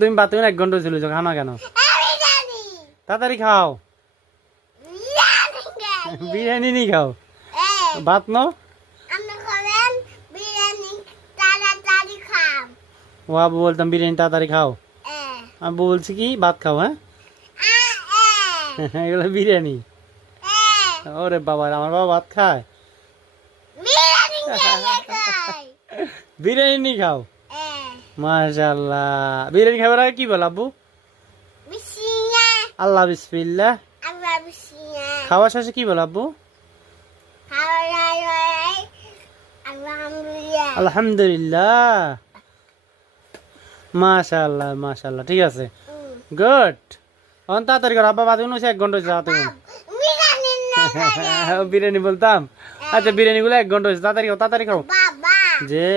তুমি বাথরুমে 1 ঘন্টা চলে যাও, খাও না কেন? তাড়াতাড়ি খাও। বিরিয়ানি নি খাও, ভাত নো। ও আবু বলতাম বিরিয়ানি তাড়াতাড়ি খাও, আবু বলছি কি ভাত খাও। হ্যাঁ এগুলো বিরিয়ানি। ওরে বাবা, আমার বাবা ভাত খায়, বিরিয়ানি নি খাও। মাশাআল্লাহ, বিরিয়ানি খাবার আগে কি বল আব্বু? আল্লাহ বিসমিল্লাহ। খাওয়া শেষে কি বল আব্বু? আলহামদুলিল্লাহ। মাশাআল্লাহ মাশাআল্লাহ, ঠিক আছে, গুড। অন তাড়াতাড়ি করো, আব্বা বাদ 1 ঘন্টা হয়েছে। তুমি বিরিয়ানি বলতাম, আচ্ছা বিরিয়ানি গুলো 1 ঘন্টা হয়েছে, তাড়াতাড়ি খাও, তাড়াতাড়ি খাও যে।